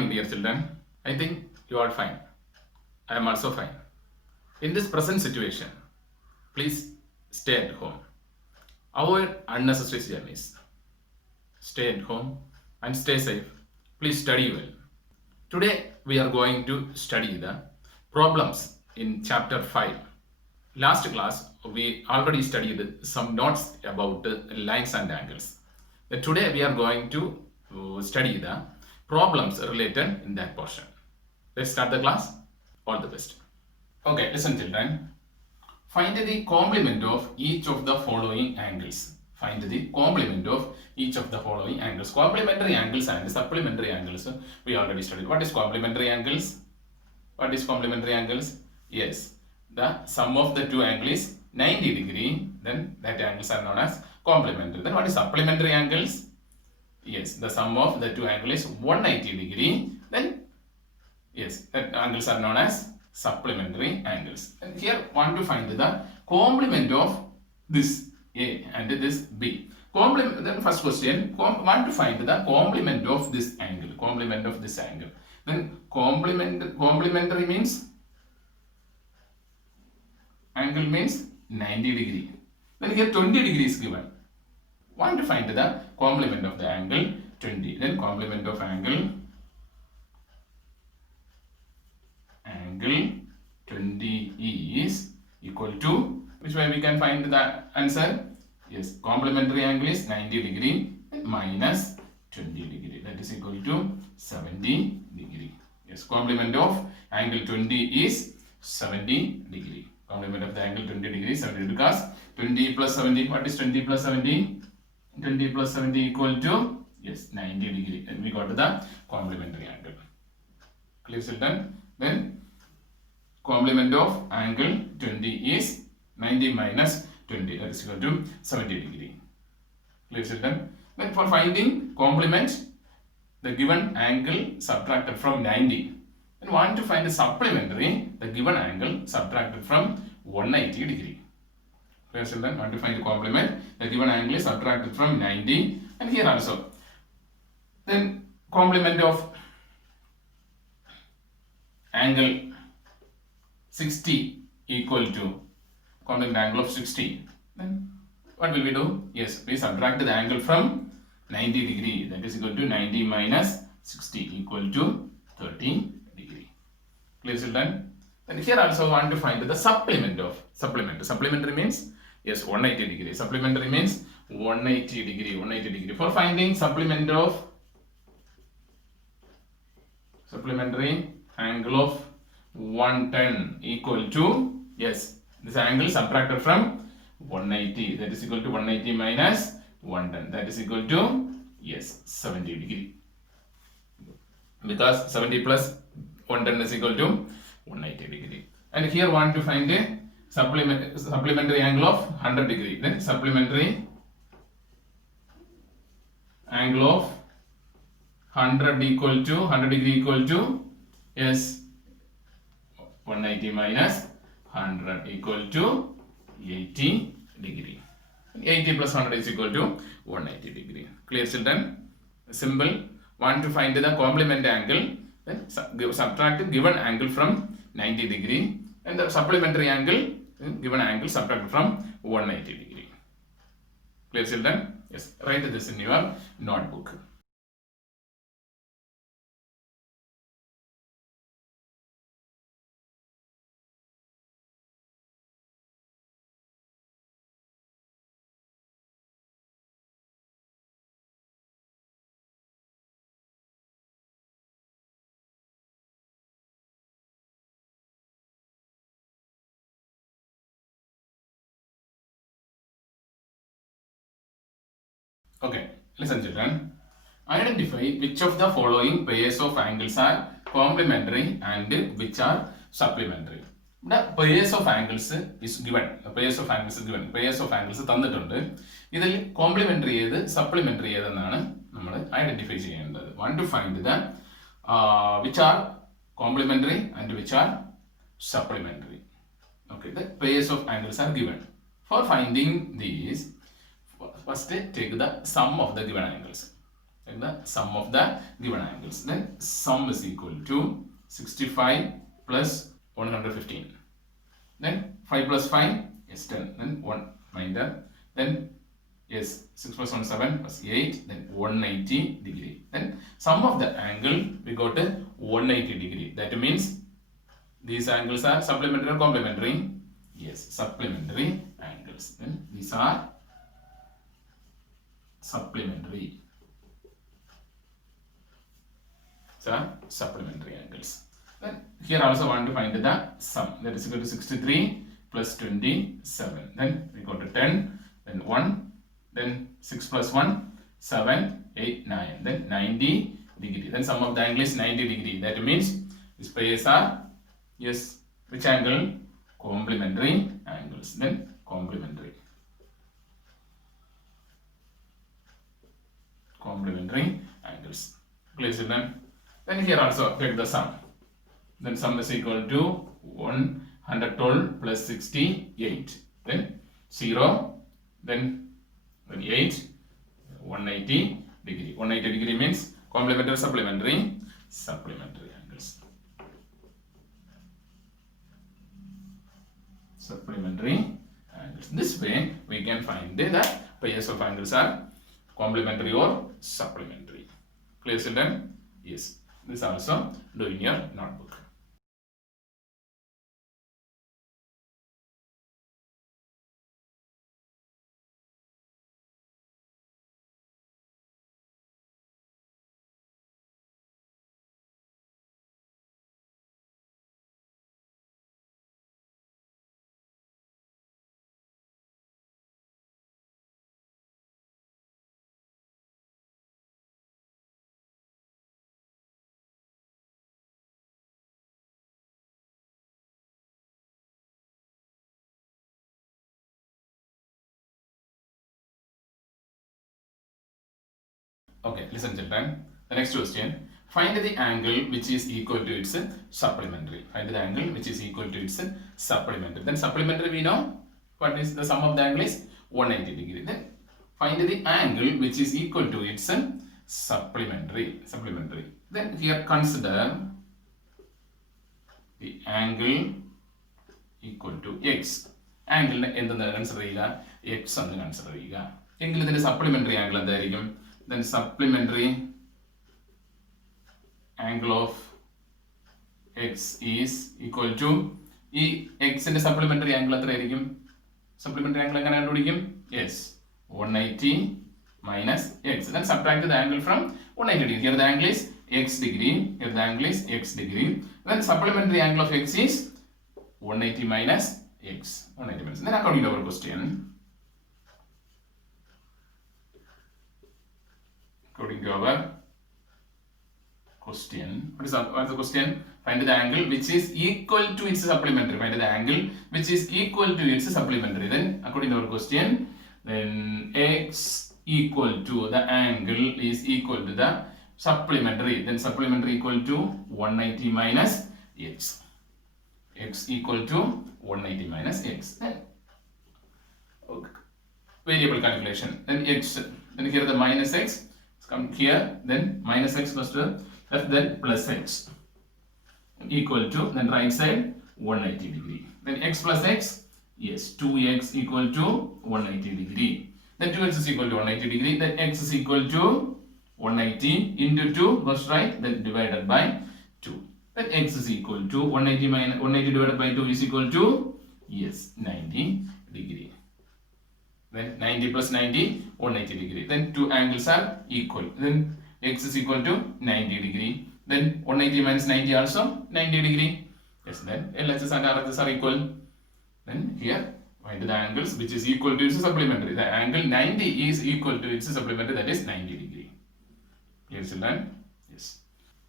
morning, dear children. I think you are fine. I am also fine. In this present situation, please stay at home. Avoid unnecessary journeys. Stay at home and stay safe. Please study well. Today we are going to study the problems in chapter 5. Last class we already studied some notes about lines and angles. Today we are going to study the problems related in that portion. Let's start the class. All the best. Okay, listen children. Find the complement of each of the following angles. Find the complement of each of the following angles. Complementary angles and supplementary angles we already studied. What is complementary angles? What is complementary angles? Yes, the sum of the two angles is 90 degree. Then that angles are known as complementary. Then what is supplementary angles? Yes, the sum of the two angles is 180 degree. Then yes, that angles are known as supplementary angles. And here want to find the complement of this A and this B. Complement. Then first question, want to find the complement of this angle. Complement of this angle. Then complementary means angle means 90 degree. Then here 20 degree is given. Want to find the complement of the angle 20. Then complement of angle 20 is equal to, which way we can find the answer? Yes, complementary angle is 90 degree minus 20 degree, that is equal to 70 degree. Yes, complement of angle 20 is 70 degree. Complement of the angle 20 degree is 70 because 20 plus 70, what is 20 plus 70? 20 plus 70 equal to, yes, 90 degree. And we got the complementary angle. Clear children? Then complement of angle 20 is 90 minus 20, that is equal to 70 degree. Clear children? Then for finding complement, the given angle subtracted from 90. Then want to find the supplementary, the given angle subtracted from 180 degree. Clear children? Want to find the complement, the given angle is subtracted from 90, and here also. Then complement of angle 60 equal to complement angle of 60. Then what will we do? Yes, we subtract the angle from 90 degree, that is equal to 90 minus 60 equal to 30 degree. Clear children? Then here also want to find the supplement of supplementary means yes 180 degree. Supplementary means 180 degree. For finding supplement of supplementary angle of 110 equal to, yes, this angle subtracted from 180, that is equal to 180 minus 110, that is equal to, yes, 70 degree. Because 70 plus 110 is equal to 180 degree. And here want to find a supplementary angle of 100 degree. Then supplementary angle of 100 degree equal to, yes, 180 minus 100 equal to 80 degree. 80 plus 100 is equal to 180 degree. Clear children? Simple. Want to find the complement angle, then subtract given angle from 90 degree and the supplementary angle, given angle subtracted from 180 degree. Clear children? Yes. Write this in your notebook. Okay, listen children. Identify which of the following pairs of angles are complementary and which are supplementary. The pairs of angles is given. Pairs of angles is given. Pairs of angles തന്നിട്ടുണ്ട്. ഇതിൽ complementary ഏത് supplementary ഏതെന്നാണ് നമ്മൾ identify ചെയ്യേണ്ടത്. Want to find the which are complementary and which are supplementary. Okay, the pairs of angles are given. For finding these, first take the sum of the given angles. in the sum of the given angles. Then sum is equal to 65 plus 115. Then 5 plus 5 is 10. Then 1 minus. Then yes, 6 plus 1 7 plus 8. Then 180 degree. Then sum of the angle we got a 180 degree. That means these angles are supplementary or complementary? Yes, supplementary angles. Then these are supplementary. So supplementary angles. Then here also want to find the sum. That is equal to 63 plus 27. Then we got to 10. Then 1. Then 6 plus 1, 7, 8, 9. Then 90 degree. Then sum of the angle is 90 degree. That means these pairs are, yes, which angle? Complementary angles. Then complementary. Complementary angles. Clear, children? Then here also take the sum. Then sum is equal to 112 plus 68. Then 0. Then 8. 180 degree. 180 degree means complementary or supplementary? Supplementary angles. Supplementary angles. This way we can find that pairs of angles are complementary or supplementary. Clear, children? Yes. This also do in your notebook. Okay, listen, children. The next question. Find the angle which is equal to its supplementary. Find the angle which is equal to its supplementary. Then supplementary we know what is the sum of the angle is 180 degree. Then find the angle which is equal to its supplementary. Then here consider the angle equal to x. Angle എന്തെന്ന് consider ചെയ്യുക? x എന്ന് consider ചെയ്യുക. എങ്കിൽ ഇതിന്റെ supplementary angle എന്തായിരിക്കും? Then supplementary angle of x is equal to ഈ x ന്റെ supplementary angle എത്രയായിരിക്കും? Supplementary angle എങ്ങനെ കണ്ടുപിടിക്കും? Yes, 180 minus x. Then subtract the angle from 180 degree. Here the angle is x degree. Here the angle is x degree. Then supplementary angle of x is 180 minus x. 180 minus. Then according to our question. According to our question, what's the question? Find the angle which is equal to its supplementary. Find the angle which is equal to its supplementary. Then, according to our question, then x equal to the angle is equal to the supplementary. Then supplementary equal to 180 minus x. X equal to 180 minus x. Then okay. Variable calculation. Then x. Then here the minus x. Come here, then minus x goes to left, then plus x equal to, then right side 180 degree. Then x plus x, yes, 2x equal to 180 degree. Then 2x is equal to 180 degree. Then x is equal to 180 into 2 goes right, then divided by 2. Then x is equal to 180 minus 180 divided by 2 is equal to, yes, 90 degree. Then 90 plus 90, 180 degree. Then two angles are equal. Then x is equal to 90 degree. Then 180 minus 90 also 90 degree. Yes, then LHS and RHS are equal. Then here, find the angles which is equal to its supplementary. The angle 90 is equal to its supplementary, that is 90 degree. Clear, children? Yes.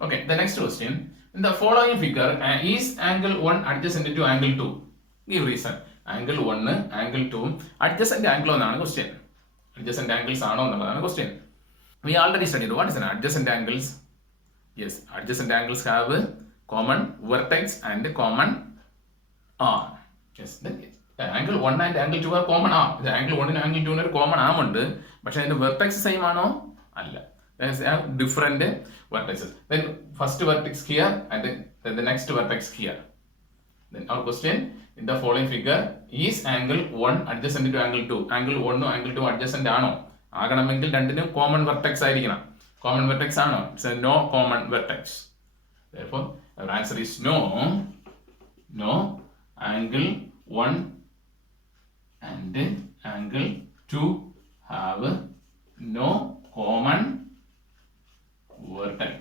Okay, the next question. In the following figure, is angle 1 adjacent to angle 2? Give reason. Angle 1, angle 2, adjacent angle എന്നാണ് question. Adjacent angles ആണോ എന്നുള്ളതാണ് question. We already studied what is an adjacent angles. Yes, adjacent angles have common vertex and common arm. Yes, then angle 1 and angle 2 are common arm. Angle 1 and angle 2 ഒരു common arm ഉണ്ട്. പക്ഷേ അതിന്റെ vertex same ആണോ? അല്ല. They have different vertices. Then first vertex here and then the next vertex here. Then our question in the following figure is angle 1 adjacent to angle 2. Angle 1 ഉം angle 2 adjacent ആണോ? ആകണമെങ്കിൽ രണ്ടിനും common vertex ആയിരിക്കണം. Common vertex ആണോ? It's a no common vertex. Therefore, our answer is no. No. Angle 1 and angle 2 have no common vertex.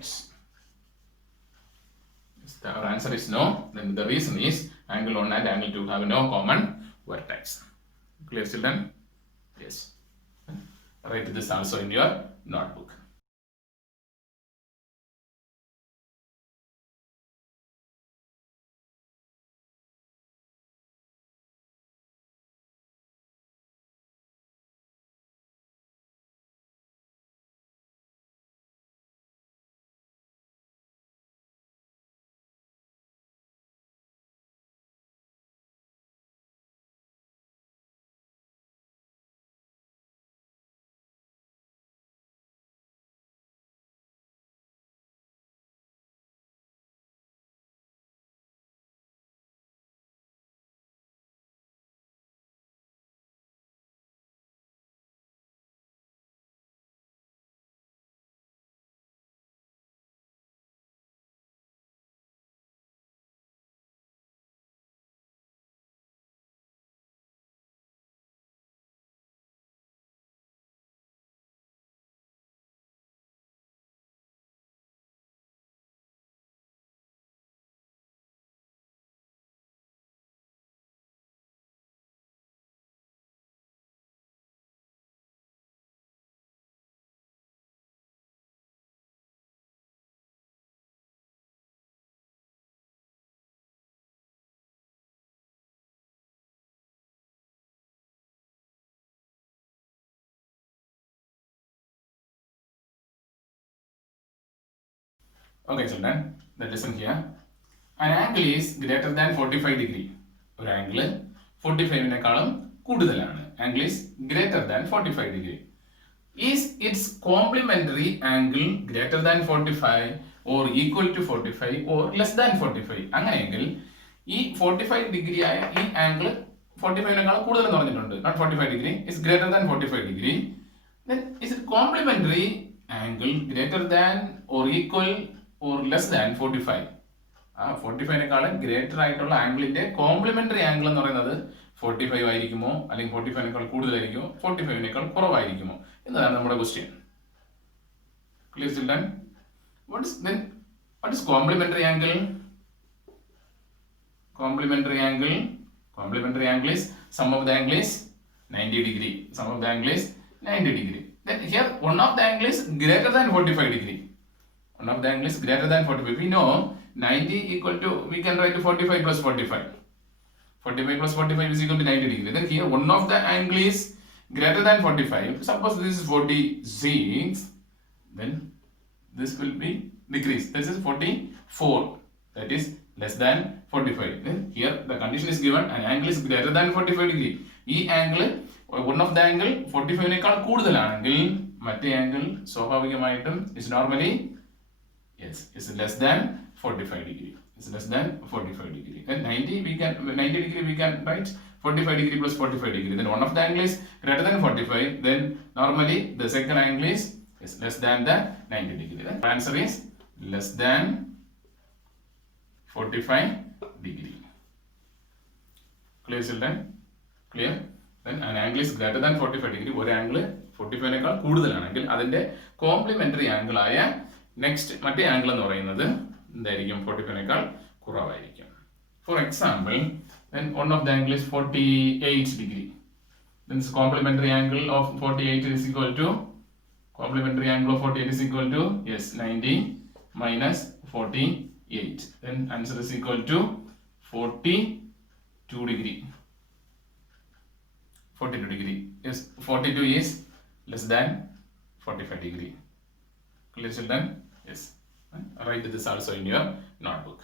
Our answer is no. Then the reason is angle 1 and angle 2 have no common vertex. Clear, children? Yes. Write this also in your notebook. Okay, children, the lesson here. An angle is greater than 45 degree. ഒരു angle 45-നേക്കാളും കൂടുതലാണ്. Angle is greater than 45 degree. Is its complementary angle greater than 45 or equal to 45 or less than 45? അങ്ങനെയെങ്കിൽ ഈ 45 degree ആയ ഈ angle 45-നേക്കാൾ കൂടുതൽ എന്ന് പറഞ്ഞിട്ടുണ്ട്. Not 45 degree, is greater than 45 degree. Then is it complementary angle greater than or equal or less than 45? ആ 45-നേക്കാളും greater ആയിട്ടുള്ള ആംഗിളിന്റെ complementary angle എന്ന് പറയുന്നത് 45 ആയിരിക്കുമോ അല്ലെങ്കിൽ 45-നേക്കാൾ കൂടുതലായിരിക്കുമോ 45-നേക്കാൾ കുറവായിരിക്കുമോ എന്നതാണ് നമ്മുടെ question. Clear, children? What is complementary angle? Complementary angle is sum of the angle is 90 degree. Sum of the angle is 90 degree. Then here one of the angle is greater than 45 degree. One of the angle is greater than 45. We know 90 equal to, we can write 45 plus 45. 45 plus 45 is equal to 90 degree. Then here one of the angle is greater than 45. Suppose this is 46. Then this will be decreased. This is 44. That is less than 45. Then here the condition is given, an angle is greater than 45 degree. ഈ angle one of the angle 45-നേക്കാൾ കൂടുതലാണെങ്കിൽ മറ്റേ angle സ്വാഭാവികമായിട്ടും is normally yes is less than 45 degree. It's less than 45 degree. Then 90 degree we can write 45 degree plus 45 degree. Then one of the angle is greater than 45. Then normally the second angle is less than the 90 degree. Then answer is less than 45 degree. Clear, children? Clear? Then an angle is greater than 45 degree. ഒരു angle 45-നേക്കാൾ കൂടുതലാണെങ്കിൽ അതിന്റെ complementary angle ആയ next മറ്റേ angle എന്ന് പറയുന്നത് എന്തായിരിക്കും? 45-നേക്കാൾ കുറവായിരിക്കും. For example, then one of the angle is 48 degree. Then this complementary angle of 48 is equal to, complementary angle of 48 is equal to, yes, 90 minus 48. Then answer is equal to 42 degree. 42 degree. Yes, 42 is less than 45 degree. Clear, children? Yes. Write this also in your notebook.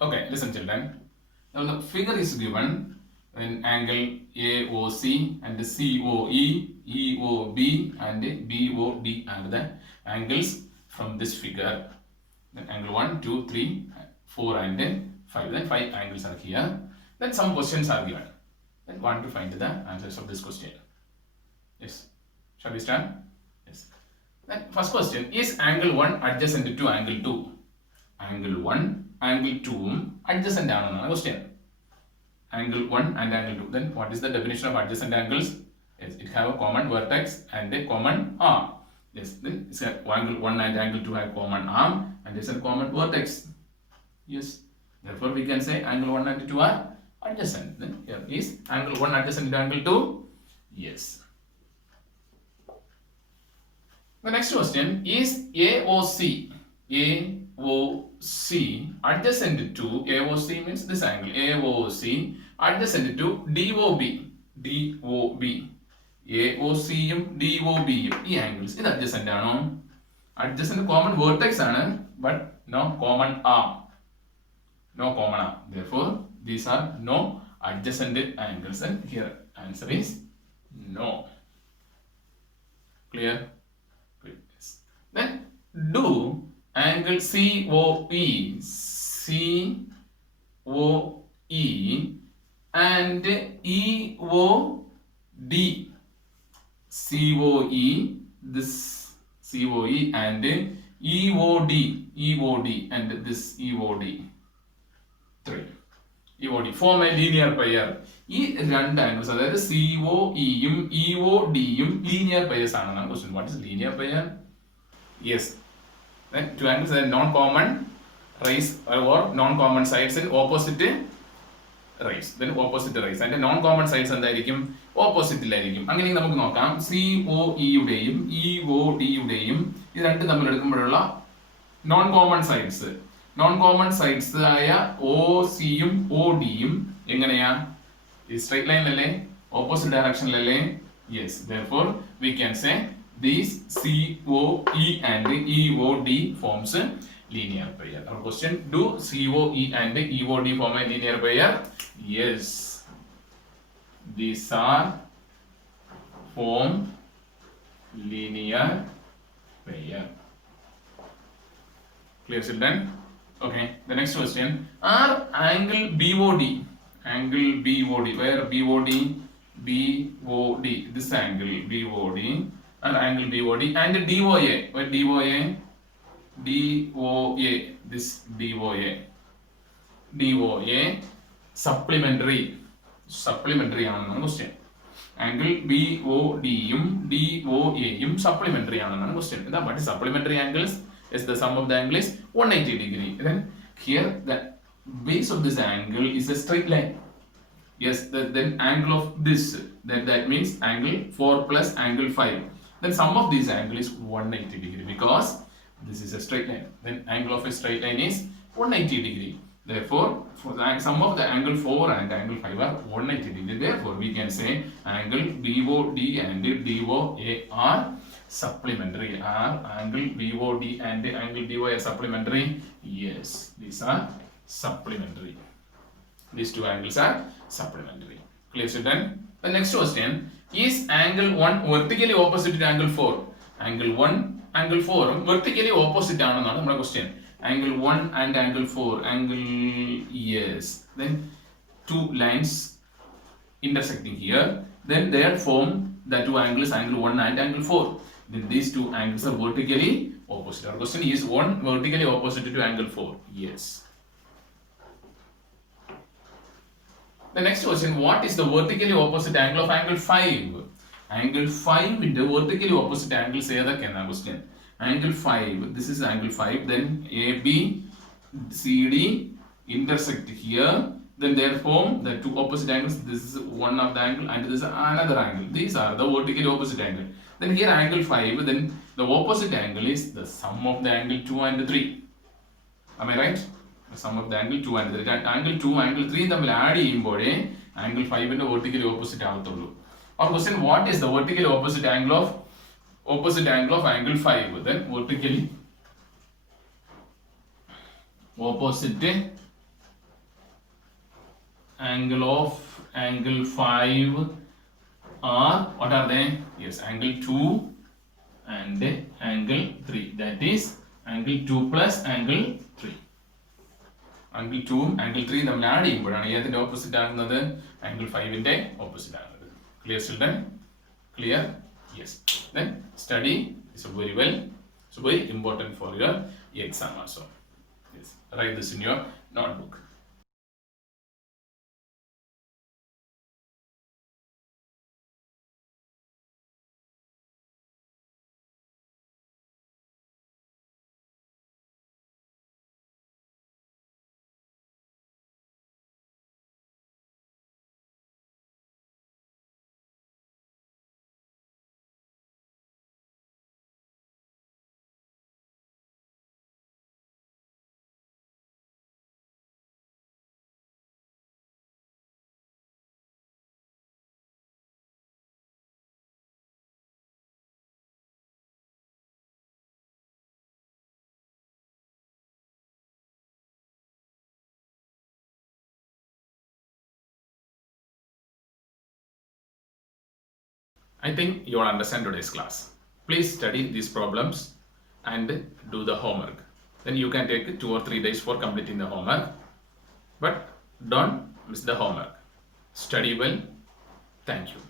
Okay, listen children. Now the figure is given when angle AOC and COE, EOB and BOD are the angles from this figure. Then angle 1, 2, 3, 4 and then 5. Then 5 angles are here. Then some questions are given. Then want to find the answers of this question. Yes. Shall we start? Yes. Then first question, is angle 1 adjacent to angle 2? Angle 1, angle 2 adjacent ആണെന്നാണ് question. Angle 1 and angle 2. Then what is the definition of adjacent angles? Yes, it have a common vertex and a common arm. Yes, then it's a angle 1 and angle 2 have common arm and it's a common vertex. Yes, therefore we can say angle 1 and 2 are adjacent. Then here is angle 1 adjacent to angle 2? Yes. The next question is AOC adjacent to AOC means this angle AOC adjacent to DOB AOC യും DOB യും ഈ angles ഇത് adjacent ആണോ? Adjacent common vertex ആണ് but no common arm. Therefore these are no adjacent angles and here answer is no. Clear? Then do angle COE and EOD. COE, this COE and EOD and this EOD. 3. EOD form a linear pair. ഈ രണ്ട് angles അതായത് COE യും EOD യും linear pairs ആണെന്നാണ് question. What is linear pair? Yes. Then two angles are non-common rays or non-common sides in opposite rays. Then opposite rays. And non-common sides എന്തായിരിക്കും? ഓപ്പോസിറ്റിലായിരിക്കും. അങ്ങനെ നമുക്ക് നോക്കാം. COE യുടെയും EOD യുടെയും ഇത് രണ്ട് തമ്മിൽ എടുക്കുമ്പോഴുള്ള non-common sides. Non-common sides ആയ OC യും OD യും എങ്ങനെയാ? ഈ സ്ട്രെയിറ്റ് ലൈനിലല്ലേ? ഓപ്പോസിറ്റ് ഡയറക്ഷനിലല്ലേ? Yes. Therefore we can say these COE and EOD forms a linear pair. Our question, do COE and EOD form a linear pair? Yes. These are form linear pair. Clear children? Okay. The next question, are angle BOD, where BOD, this angle BOD and angle BOD and DOA, where DOA, this DOA supplementary ആണെന്നാണ് question. Angle BOD യും DOA യും supplementary ആണെന്നാണ് question. What is supplementary angles? Is the sum of the angle is 180 degree. Then here the base of this angle is a straight line. Yes, then angle of this, that means angle 4 plus angle 5. Then sum of these angle is 180 degree because this is a straight line. Then angle of a straight line is 180 degree. Therefore, for the sum of the angle 4 and angle 5 are 180 degree. Therefore, we can say angle BOD and DOA are supplementary. Are angle BOD and angle DOA are supplementary? Yes, these are supplementary. These two angles are supplementary. Clear children? The next question, is angle 1 vertically opposite to angle 4? Angle 1, angle 4 vertically opposite ആണെന്നാണ് നമ്മുടെ question. Angle 1 and angle 4, yes. Then two lines intersecting here. Then they form the two angles, angle 1 and angle 4. Then these two angles are vertically opposite. Our question is 1 vertically opposite to angle 4. Yes. The next question, what is the vertically opposite angle of angle 5? Angle 5 into vertically opposite angles ഏതൊക്കെയാണ് question. Angle 5, this is angle 5, then AB, CD intersect here, then they form the two opposite angles. This is one of the angle and this is another angle. These are the vertically opposite angle. Then here angle 5, then the opposite angle is the sum of the angle 2 and 3. Am I right? The sum of the angle 2 and 3. Angle 2, angle 3 തമ്മിൽ add ചെയ്യുമ്പോഴേ angle 5 ന്റെ vertically opposite ആവത്തുള്ളൂ. Our question, what is the vertically opposite angle of angle 5? Then vertically opposite angle of angle 5 are, what are they? Yes, angle 2 and angle 3. That is angle 2 plus angle 3. Angle 2ഉം angle 3 തമ്മിൽ add ചെയ്യുമ്പോഴാണ് ഏതിന്റെ opposite ആകുന്നത്? Angle 5ന്റെ opposite ആകുന്നത്. Clear children? Clear? Yes. Then study is very well. It's very important for your exam also. Yes. Write this in your notebook. I think you all understand today's class. Please study these problems and do the homework. Then you can take 2 or 3 days for completing the homework. But don't miss the homework. Study well. Thank you.